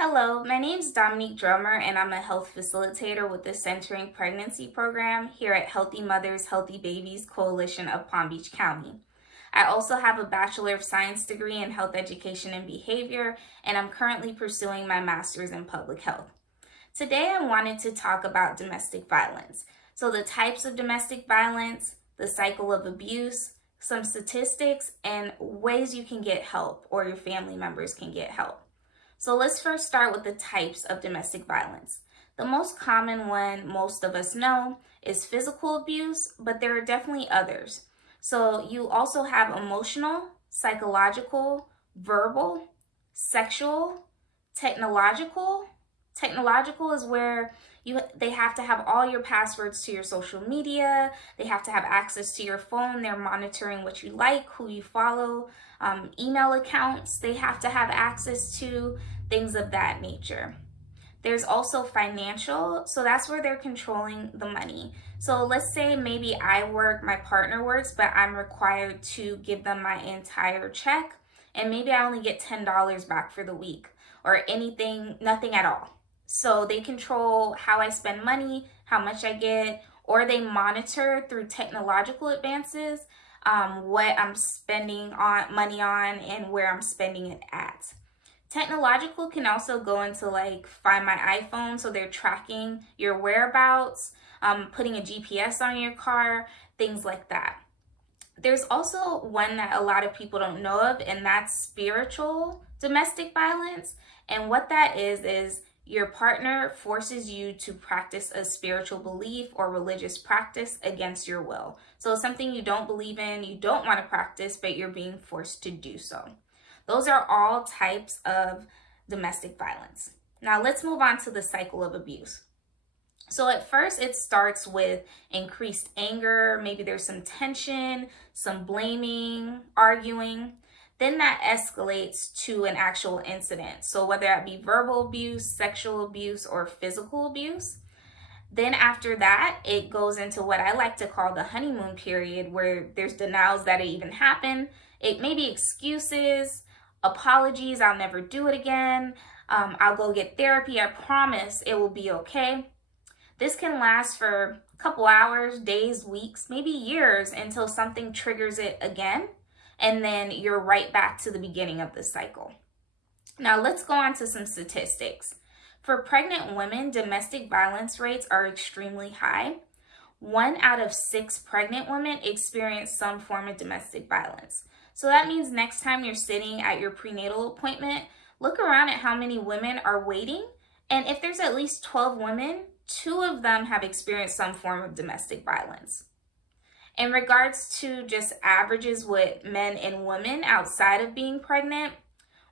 Hello, my name is Dominique Drummer, and I'm a health facilitator with the Centering Pregnancy program here at Healthy Mothers, Healthy Babies Coalition of Palm Beach County. I also have a Bachelor of Science degree in Health Education and Behavior, and I'm currently pursuing my Master's in Public Health. Today, I wanted to talk about domestic violence. So, the types of domestic violence, the cycle of abuse, some statistics, and ways you can get help or your family members can get help. So let's first start with the types of domestic violence. The most common one most of us know is physical abuse, but there are definitely others. So you also have emotional, psychological, verbal, sexual, technological. Technological is where they have to have all your passwords to your social media. They have to have access to your phone. They're monitoring what you like, who you follow, email accounts. They have to have access to things of that nature. There's also financial, so that's where they're controlling the money. So let's say maybe I work, my partner works, but I'm required to give them my entire check, and maybe I only get $10 back for the week or nothing at all. So they control how I spend money, how much I get, or they monitor through technological advances what I'm spending money on and where I'm spending it at. Technological can also go into like Find My iPhone, so they're tracking your whereabouts, putting a GPS on your car, things like that. There's also one that a lot of people don't know of, and that's spiritual domestic violence. And what that is your partner forces you to practice a spiritual belief or religious practice against your will. So something you don't believe in, you don't want to practice, but you're being forced to do so. Those are all types of domestic violence. Now let's move on to the cycle of abuse. So at first it starts with increased anger, maybe there's some tension, some blaming, arguing. Then that escalates to an actual incident. So whether that be verbal abuse, sexual abuse, or physical abuse. Then after that, it goes into what I like to call the honeymoon period, where there's denials that it even happened. It may be excuses, apologies, I'll never do it again. I'll go get therapy, I promise it will be okay. This can last for a couple hours, days, weeks, maybe years until something triggers it again. And then you're right back to the beginning of the cycle. Now let's go on to some statistics. For pregnant women, domestic violence rates are extremely high. 1 out of 6 pregnant women experience some form of domestic violence. So that means next time you're sitting at your prenatal appointment, look around at how many women are waiting. And if there's at least 12 women, 2 of them have experienced some form of domestic violence. In regards to just averages with men and women outside of being pregnant,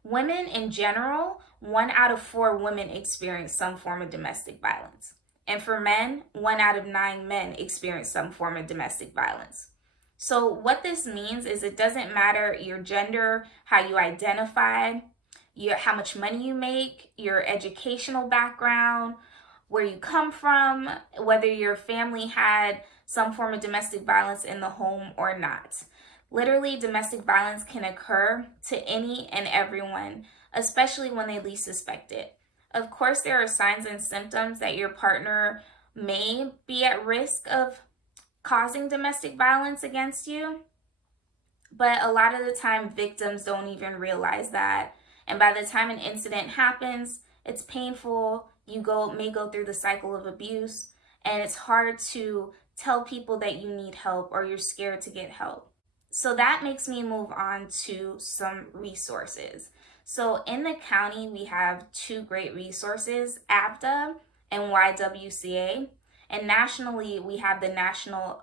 women in general, 1 out of 4 women experience some form of domestic violence. And for men, 1 out of 9 men experience some form of domestic violence. So what this means is it doesn't matter your gender, how you identify, how much money you make, your educational background, where you come from, whether your family had some form of domestic violence in the home or not. Literally, domestic violence can occur to any and everyone, especially when they least suspect it. Of course, there are signs and symptoms that your partner may be at risk of causing domestic violence against you, but a lot of the time, victims don't even realize that. And by the time an incident happens, it's painful. You may go through the cycle of abuse, and it's hard to tell people that you need help or you're scared to get help. So that makes me move on to some resources. So in the county, we have 2 great resources, AVDA and YWCA. And nationally, we have the National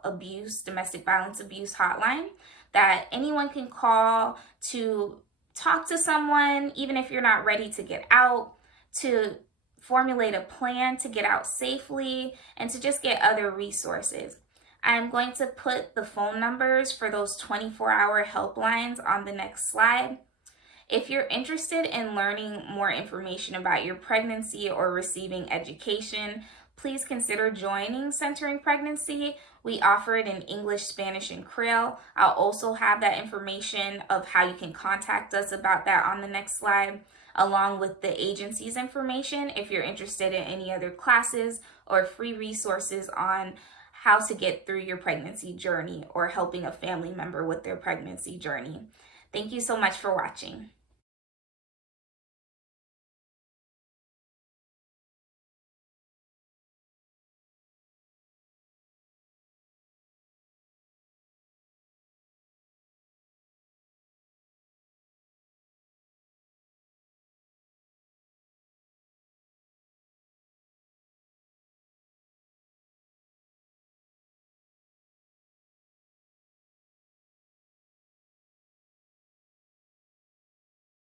Domestic Violence Abuse Hotline that anyone can call to talk to someone, even if you're not ready to get out, to formulate a plan to get out safely, and to just get other resources. I'm going to put the phone numbers for those 24-hour helplines on the next slide. If you're interested in learning more information about your pregnancy or receiving education, please consider joining Centering Pregnancy. We offer it in English, Spanish, and Creole. I'll also have that information of how you can contact us about that on the next slide. along with the agency's information if you're interested in any other classes or free resources on how to get through your pregnancy journey or helping a family member with their pregnancy journey. Thank you so much for watching.